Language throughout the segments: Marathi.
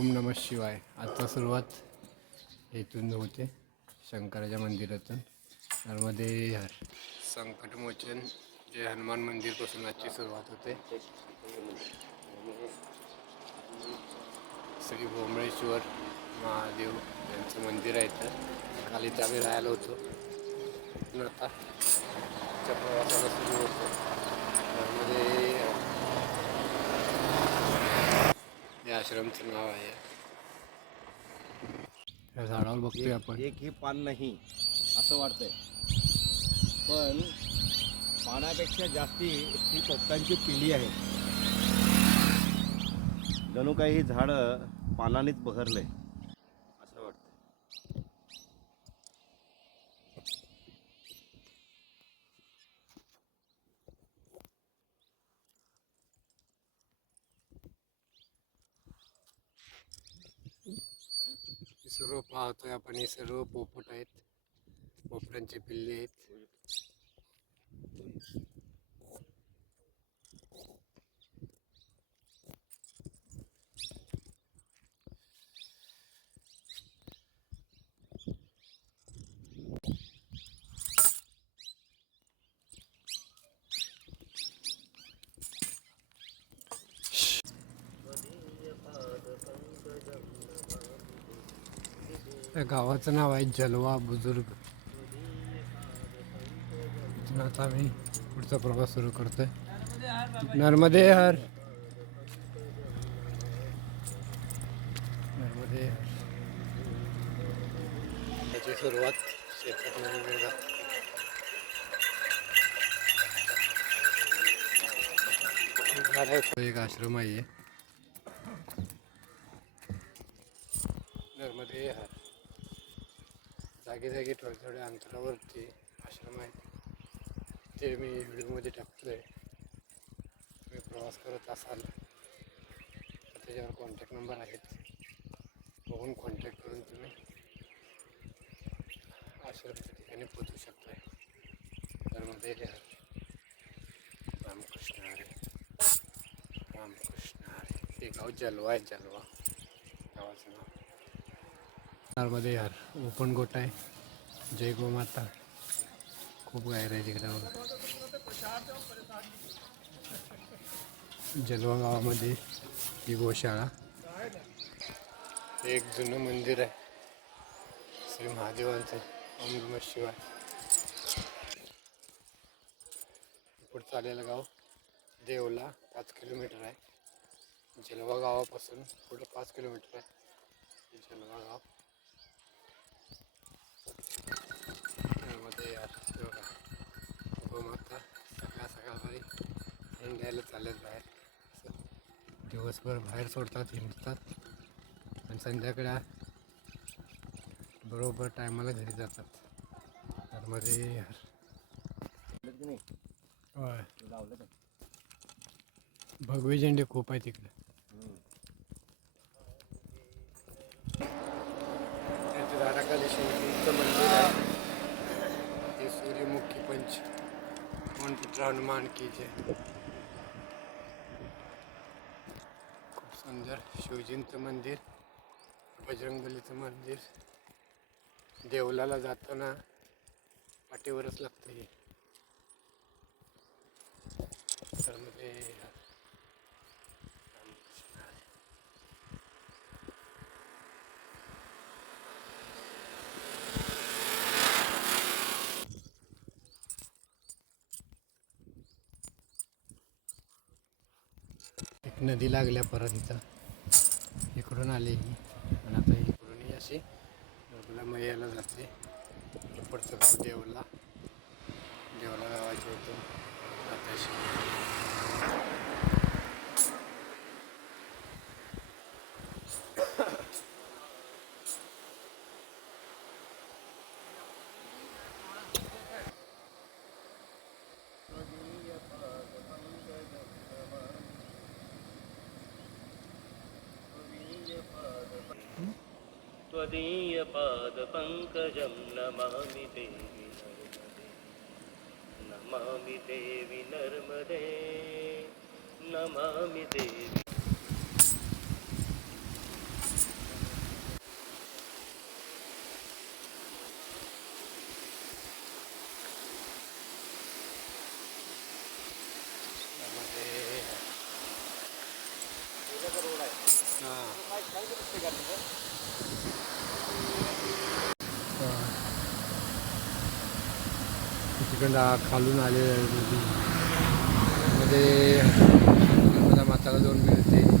ओम नम शिवाय. आता सुरुवात इथून होते शंकराच्या मंदिरातून. नर्मदे हर संकटमोचन जे हनुमान मंदिरपासून आजची सुरुवात होते. श्री भोमळेश्वर महादेव यांचं मंदिर आहे तर काल इथं आम्ही राहायला होतो. पण आता प्रवासाला सुरू होतो. नर्मदे हे आश्रमचं नाव आहे. या झाडावर बघतोय आपण. एक ही पान नाही असं वाटतंय. पण पानापेक्षा जास्ती ही पोपटांची पिली आहे. जणू काही ही झाडं पानानेच बहरलंय सर्व पाहतोय आपण हे सर्व पोपट आहेत. पोपटांचे पिल्ले आहेत. या गावाचं नाव आहे जलवा बुजुर्ग. इथून आता आम्ही पुढचा प्रवास सुरू करतोय. नर्मदे हर. नर्मदे हर. त्याची सुरुवात शेतात एक आश्रम आहे नर्मदे हर जागी जागी थोड्या अंतरावरती आश्रम आहे. ते मी व्हिडिओमध्ये टाकतो आहे तुम्ही प्रवास करत असाल तर त्याच्यावर कॉन्टॅक्ट नंबर आहेत. बघून कॉन्टॅक्ट करून तुम्ही आश्रमच्या ठिकाणी पोचू शकताय. नर्मदे रामकृष्ण हरे. रामकृष्ण हरे. हे गाव जलवा आहे जलवा. गावाचं नाव. नर्मदे यार ओपन गोट आहे. जय गोमाता खूप गायर आहे तिकडं बघा जलवा गावामध्ये ही गोशाळा. एक जुनं मंदिर आहे. श्री महादेवांचं ओम नम शिवाय. पुढचं आलेलं गाव देवला पाच किलोमीटर आहे. जलवा गावापासून पुढं पाच किलोमीटर आहे. जलवा गाव त्यामध्ये यार हे बघा गोमाता सकाळ सकाळपारी हिंडायला चालत बाहेर. असं दिवसभर बाहेर सोडतात हिंडतात. आणि संध्याकाळी बरोबर टायमाला घरी जातात. होय. लावलं का? भगवे झेंडे खूप आहे तिकडे त्याच्या झाडाखाली शिवजींचं मंदिर आहे. ते सूर्यमुखी पंच. हनुमान की जय खूप सुंदर शिवजींचं मंदिर बजरंगबलीचं मंदिर. देवलाला जाताना पाठीवरच लागतं हे. तर मग ते एक नदी लागल्या परत इथं इकडून आले ही. आणि आता इकडूनही असे अशी. नर्मदा मैयाला जाते. पडतो गाव देवला. देवला गावाच्या इथून आता त्वदीयपादपङ्कजं नमामि देवि नर्मदे नमामि देवि नर्मदे नमामि देवि तिकडं खालून आलेले मध्ये माताला जाऊन मिळते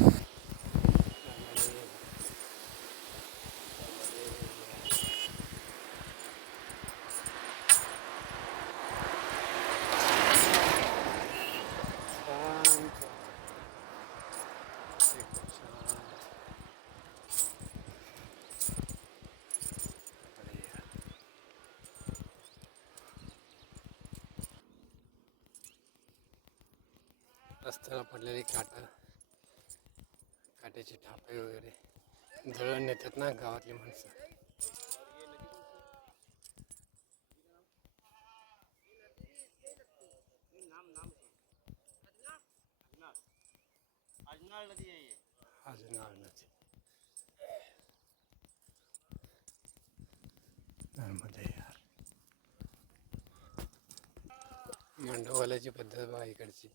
रस्त्याला पडलेली काटा काट्याची ठापे वगैरे जळण नेतात ना गावातली माणसं. अजून आणच यार. मंडपवाल्याची पद्धत बा इकडची.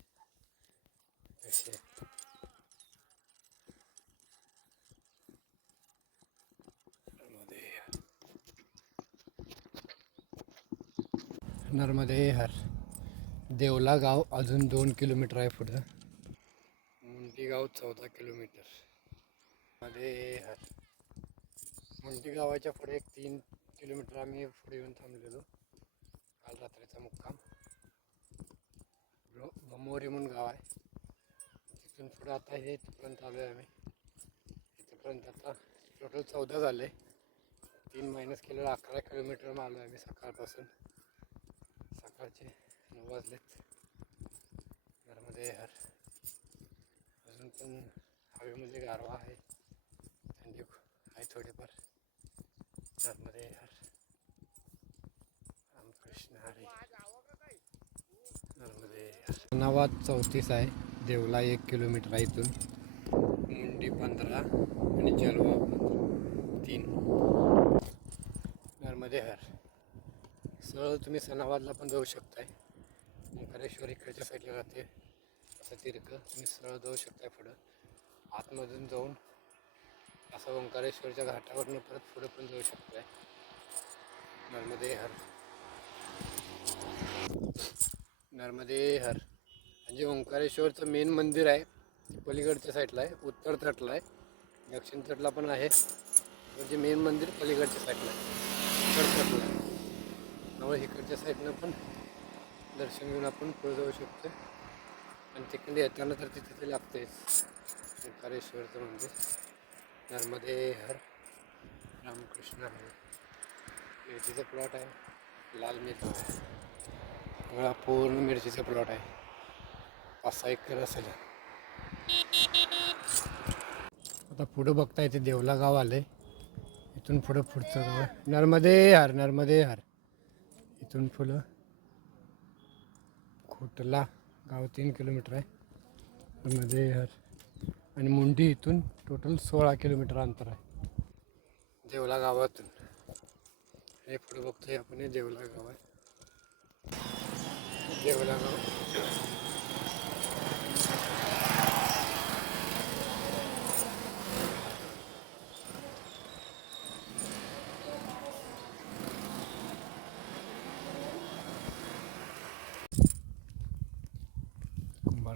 आहे. नर्मदे हर. नर्मदे हर देवला गाव अजून दोन किलोमीटर आहे पुढं मुंडी गाव चौदा किलोमीटरमध्ये हर मुंडी गावाच्या पुढे एक तीन किलोमीटर आम्ही पुढे येऊन थांबलेलो काल रात्रीचा मुक्काम भमोरी म्हणून गाव आहे इथून पुढं आता हे इथपर्यंत आलो आहे आम्ही. इथपर्यंत आता टोटल चौदा झाले. तीन मायनस केलेलं अकरा किलोमीटर आलो आहे आम्ही सकाळपासून. सकाळचे नऊ वाजलेत. घरामध्ये हर अजून पण हवेमध्ये म्हणजे गारवा आहे. थंडी आहे थोडीफार. घरमध्ये हर रामकृष्ण हरे. नर्मदे हर चौतीस आहे. देवला एक किलोमीटर आहे इथून. मुंडी पंधरा आणि जलवा पंधरा. तीन. नर्मदे हर. सरळ तुम्ही सणावादला पण जाऊ शकताय. ओंकारेश्वर इकडच्या साईडला राहते. असं तिरक तुम्ही सरळ जाऊ शकताय पुढं. आतमधून जाऊन असं ओंकारेश्वरच्या घाटावरनं परत पुढं पण जाऊ शकताय. नर्मदे हर. नर्मदे हर. म्हणजे ओंकारेश्वरचं मेन मंदिर आहे. ते पलीकडच्या साईडला आहे. उत्तर तटला आहे. दक्षिण तटला पण आहे. म्हणजे मेन मंदिर पलीकडच्या साईडला आहे. उत्तर तटला आहे. त्यामुळे इकडच्या साईडनं पण दर्शन घेऊन आपण पुढे जाऊ शकतो आणि तिकडे येताना तर तिथे ते लागतेच ओंकारेश्वरचं मंदिर. नर्मदे हर. रामकृष्ण हर. मिरचीचं प्लॉट आहे. लाल मिरची. सगळा पूर्ण मिरचीचा प्लॉट आहे. पाच सहा एकर असेल आता पुढं बघता येते देवला गाव आले इथून पुढं पुढचं गाव नर्मदे हर नर्मदे हर. इथून पुढं खोटला गाव तीन किलोमीटर आहे. नर्मदे हर. आणि मुंडी इथून टोटल सोळा किलोमीटर अंतर आहे. देवला गावातून. हे पुढे बघतोय आपण हे देवला गाव आहे. देवला गाव.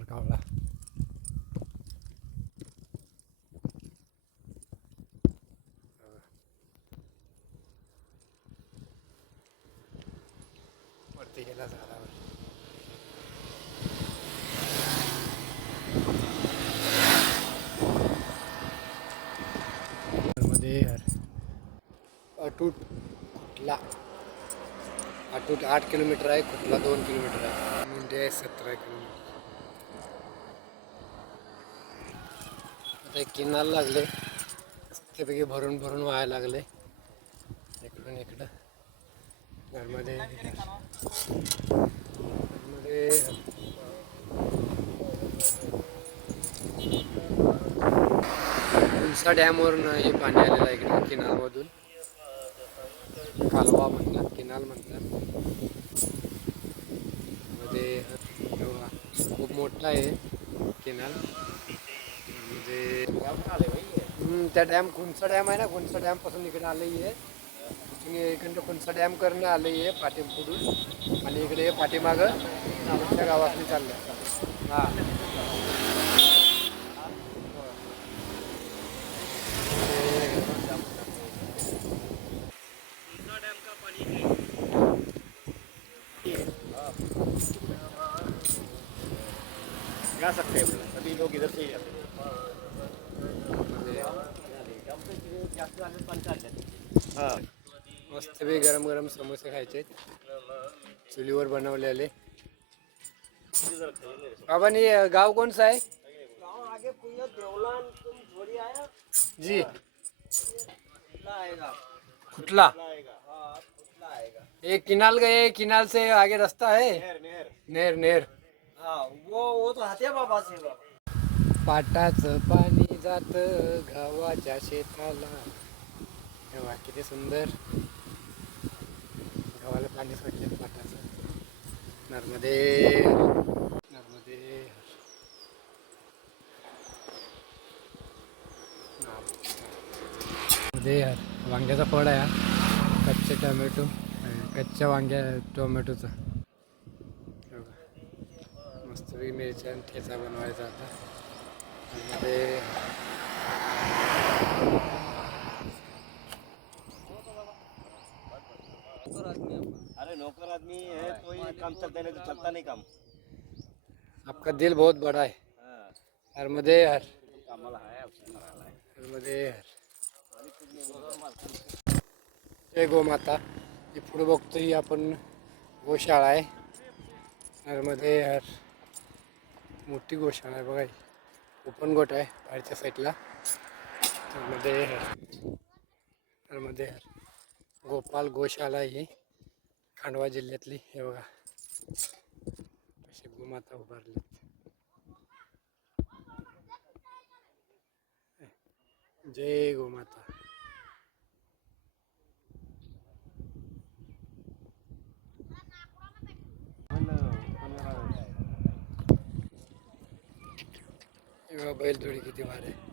कुंभारगावला वरती गेला झाडावर मध्ये हर अटूट कुठला? अटूट आठ किलोमीटर आहे कुठला दोन किलोमीटर आहे? मुंडे आहे सतरा किलोमीटर. ते एक किनार लागले. त्यापैकी भरून भरून व्हायला लागले. इकडून इकडं. घरमध्ये घरमध्ये उंचा डॅमवरून हे पाणी आलेलं आहे इकडे किनारमधून कालवा म्हणतात किनाल म्हणतात. मध्ये खूप मोठा आहे किनाल. त्या डॅम, खुनसा डॅम ना, खुनसा डॅम पासून इकडे आलंय आहे. इथून इकडं खुनसा डॅम करणं आलंय आहे पाठी इकडे आमच्या हा. जा सकते हैं। लोग इधर से ही जाते हाँ। मस्त गरम गरम समोसे खायचे चुलीवर बनवलेले. बाबा नी गाव कोणचं आहे? जी. कुठला? ये किनाल गए किनाल से आगे रास्ता है नेर नेर. वो वो तो बाबा से पाटाच पाटाचं पाणी जात गावाच्या शेताला. किती सुंदर. गावाला पाणी सोडले पाटाचं नर्मदे. नर्मदे. नर्मदे वांग्याचा फळ आहे हा. कच्चे टोमॅटो कच्च्या वांग्या टोमॅटोचा. मस्त मिरच्या आणि ठेचा बनवायचा आता. त्यामध्ये आदमी है तो ही काम चलता नहीं तो चलता नहीं काम आपका दिल बहुत बड़ा है। हाँ। हरमध्ये हर. हरमध्ये हर जय गोमाता ही पुढे बघतो ही आपण गोशाळा आहे हरमध्ये हर मोठी गोशाळा आहे बघा ओपन गोट आहे बाहेरच्या साईडला। हरमध्ये हर हरमध्ये हर गोपाल गोशाळा ही। खांडवा जिल्ह्यातली हे बघा. कशी गोमाता उभारली जय गोमाता. हे बघा बैलजोडी किती भारी आहे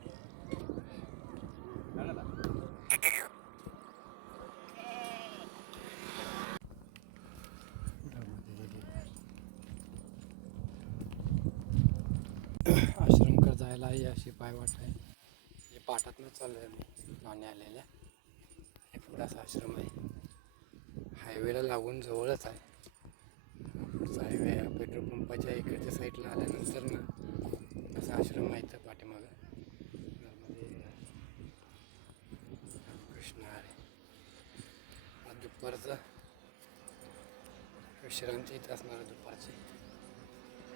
आश्रमकर जायला ही अशी पायवाट आहे वाटातनं पाटातनं चालू आहे मी नाणे आलेल्या हे असा आश्रम आहे. हायवेला लागून जवळच आहे. पुढचा हायवे पेट्रोल पंपाच्या इकडच्या साईडला आल्यानंतर ना असा आश्रम आहे तर पाठीमागं. कृष्ण आहे. आज दुपारचं विश्रांती इथं असणार आहे दुपारची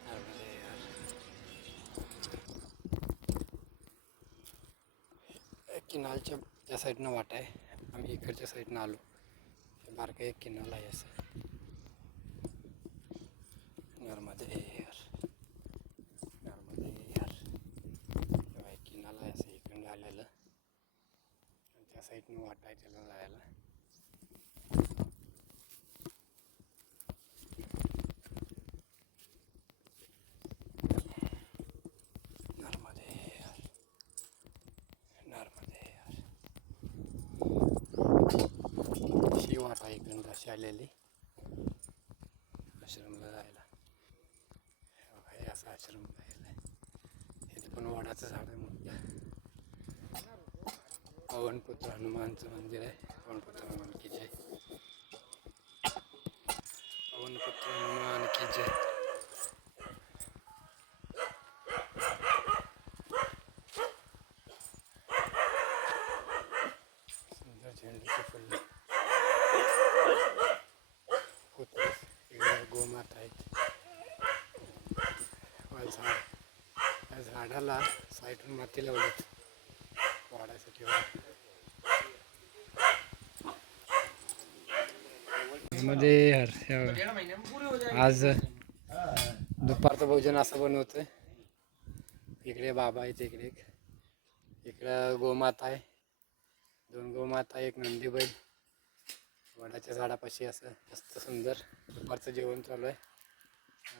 नर्मदे हर. किनालच्या त्या साईडनं वाट आहे. आम्ही इकडच्या साईडनं आलो. हे बारकं एक किनाल आहे असं. नर्मदे हर. नर्मदे हर. किनाला किनाल आहे असं इकडनं आलेलं. त्या साईडनं वाट आहे त्याला जायला नर्मदे हर नर्मदे हर ही वाट आहे इकडून अशी आलेली. आश्रमला जायला हे असं आश्रम पाहिला आहे इथे पण वडाचं झाड आहे मोठं. पवनपुत्र हनुमानचं मंदिर आहे. पवनपुत्र हनुमान की जय. पवनपुत्र हनुमान की जय सुंदर झेंडूची फुलं पुतळे इकडे गोमाता आहेत वा झाड झाला साईडून माती लावली वाढायसाठी मध्ये आज दुपारचं भोजन असं बनवतोय. इकडे बाबा आहेत इकडे एक. इकडं गोमाता आहे. दोन गोमाता एक नंदी बैल. वडाच्या झाडापाशी असं मस्त सुंदर. दुपारचं जेवण चालू आहे.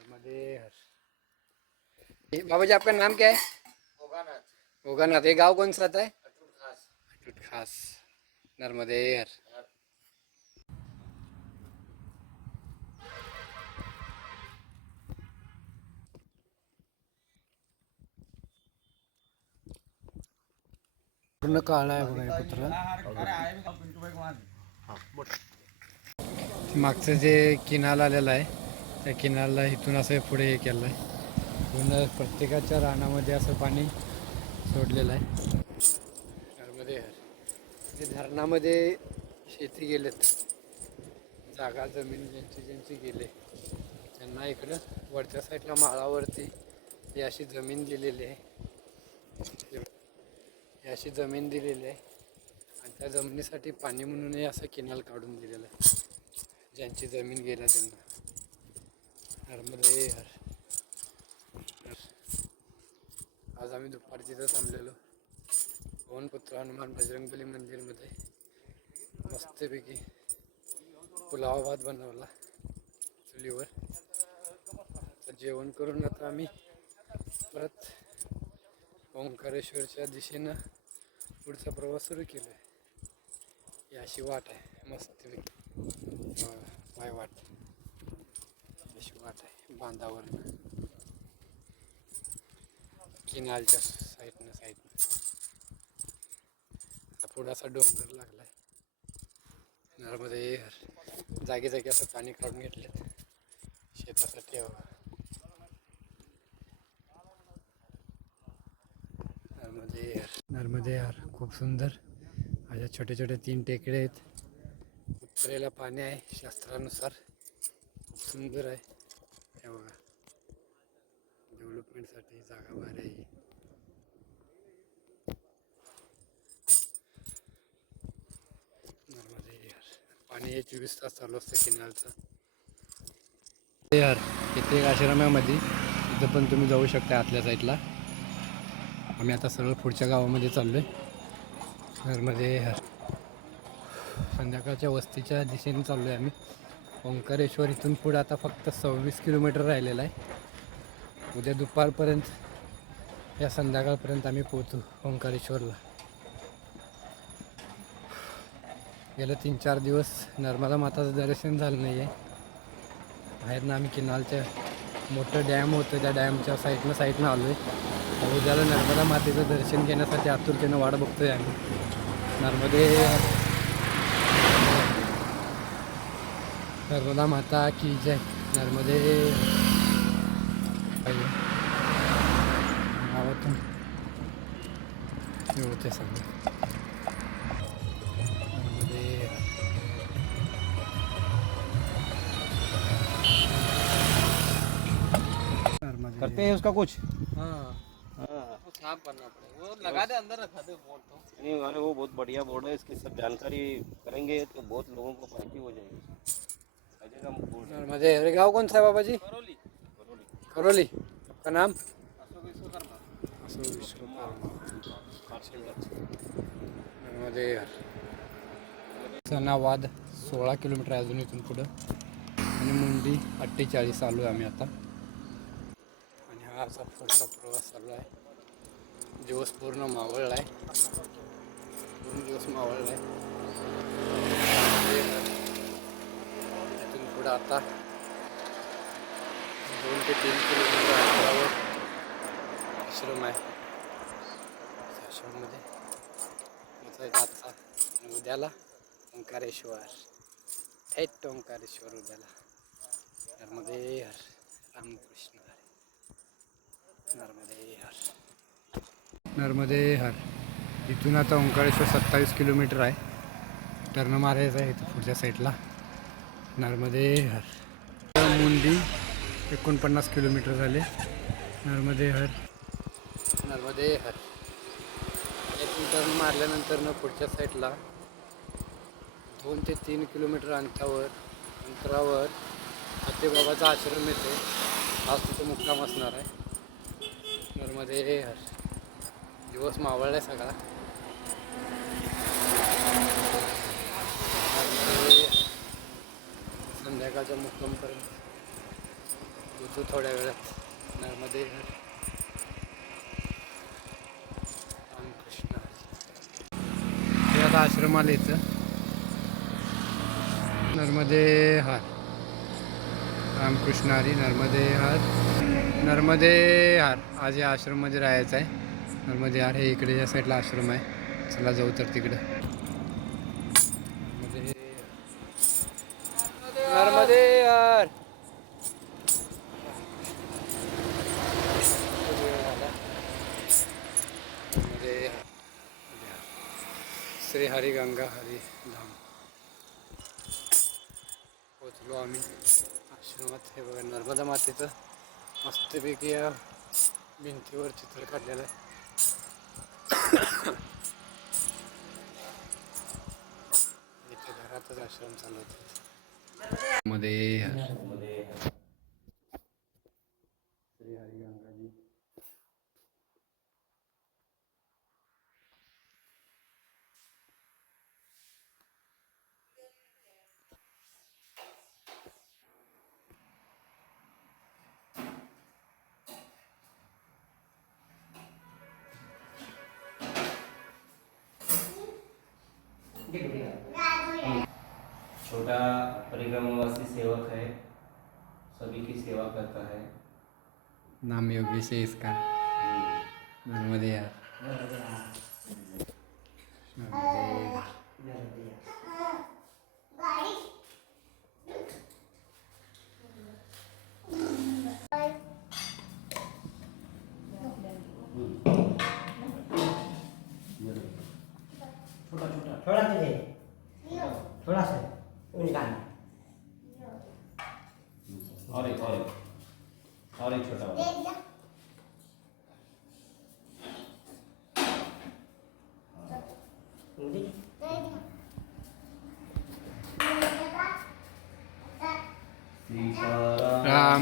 मध्ये बाबा जी आपका नाम क्या है? होगानाथ ये गांव कौन सा आता है? शूट खास। नर्मदे हर पूर्ण काळा आहे बघा हे मागचं जे किनाल आलेलं आहे त्या किनालला इथून असं पुढे हे केलं आहे पूर्ण प्रत्येकाच्या रानामध्ये असं पाणी सोडलेलं आहे. नर्मदे हर म्हणजे धरणामध्ये शेती गेलेत जागा जमीन ज्यांची ज्यांची गेले त्यांना इकडं वरच्या साईडला माळावरती ही अशी जमीन दिलेली आहे. ही अशी जमीन दिलेली आहे. आणि त्या जमिनीसाठी पाणी म्हणून हे असं किनाल काढून दिलेलं आहे. ज्यांची जमीन गेल्या त्यांना. नर्मदे हर आज आम्ही दुपारी तिथं थांबलेलो. पवन पुत्र हनुमान बजरंगबली मंदिरमध्ये. मस्तपैकी पुलाव भात बनवला चुलीवर. तर जेवण करून आता आम्ही परत ओंकारेश्वरच्या दिशेनं पुढचा प्रवास सुरू केला आहे ही अशी वाट आहे मस्तपैकी. अं, पाय वाट. अशी वाट आहे बांधावरनं किनालच्या साईडनं साईडनं. थोडासा डोंगर लागलाय. नर्मदे हर. जागी जागी असं पाणी काढून घेतलेत. शेतासाठी नर्मदे हर. नर्मदे यार खूप सुंदर. अशा छोटे छोटे तीन टेकडे आहेत. उत्तरेला पाणी आहे शास्त्रानुसार. खूप सुंदर आहे. हे बघा. डेव्हलपमेंटसाठी जागा भारी आहे पाणी हे चोवीस तास चालू असतं किनारचं यार इथे एक आश्रमामध्ये इथं पण तुम्ही जाऊ शकता आतल्या साईडला. आम्ही आता सरळ पुढच्या गावामध्ये चाललो आहे नर्मदे यार. संध्याकाळच्या वस्तीच्या दिशेने चाललो आहे आम्ही. ओंकारेश्वर इथून पुढं आता फक्त सव्वीस किलोमीटर राहिलेला आहे. उद्या दुपारपर्यंत या संध्याकाळपर्यंत आम्ही पोहोचू ओंकारेश्वरला. गेलं तीन चार दिवस नर्मदा माताचं दर्शन झालं नाही आहे बाहेरनं आम्ही किनालच्या मोठं डॅम होतं त्या डॅमच्या साईडनं साईडनं आलो आहे उद्याला नर्मदा मातेचं दर्शन घेण्यासाठी आतुरतेनं वाट बघतोय आम्ही. नर्मदे नर्मदा माता की जय. नर्मदे पाहिजे गावातून हे होते सगळं करते हैं उसका कुछ? लगा दे अंदर रखा दे बोर्ड तो। नहीं अरे वो बहुत बढ़िया बोर्ड है इसकी सब जानकारी करेंगे तो बहुत लोगों को फ़ायदे हो जाएगी। अजय का बोर्ड है। नर्मदे अरे गाव कौन सा है बाबा जी? करोली आपका नाम? नर्मदे सणावाद सोळा किलोमीटर अजून इथून पुढं. आणि मुंडी अठ्ठेचाळीस चालू आहे आम्ही आता. आणि हा असा पुढचा प्रवास चालू आहे. दिवस पूर्ण मावळला आहे. पूर्ण दिवस मावळला आहे. इथून पुढं आता दोन ते तीन किलोमीटर अंतरावर आश्रम आहे. आश्रममध्ये पोचायचं आजचा आणि उद्याला ओंकारेश्वर थेट ओंकारेश्वर उद्याला. नर्मदे हर रामकृष्ण हर. नर्मदे हर नर्मदे हर इथून आता ओंकारेश्वर सत्तावीस किलोमीटर आहे. टर्न मारायचं आहे इथं पुढच्या साईडला. नर्मदे हर मुंडी एकोणपन्नास किलोमीटर झाले. नर्मदे हर. नर्मदे हर. एक टर्न मारल्यानंतर न पुढच्या साईडला दोन ते तीन किलोमीटर अंतरावर अंतरावर बाबाचा आश्रम येतो. आज तिथं मुक्काम असणार आहे. नर्मदे हर. दिवस मावळला आहे सगळा. नर्मदे संध्याकाळच्या मुक्कामपर्यंत पोचू थोड्या वेळात. नर्मदे हर रामकृष्ण. हरी. आश्रमाला येतं. नर्मदे हार. रामकृष्ण हरी नर्मदे हार. नर्मदे हार. आज या आश्रममध्ये राहायचं आहे. नर्मदे हार हे इकडे या साईडला आश्रम आहे. चला जाऊ तर तिकडं नर्मदे हार नर्मदे हार श्री हरी गंगा हरी धाम। हो, पोचलो आम्ही आश्रमात हे बघा नर्मदा मातेचं मस्तपैकी या भिंतीवर चित्र काढलेलं आहे. इथे घरातच आश्रम चालवतो मध्ये नाम योगेश है इसका नर्मदे यार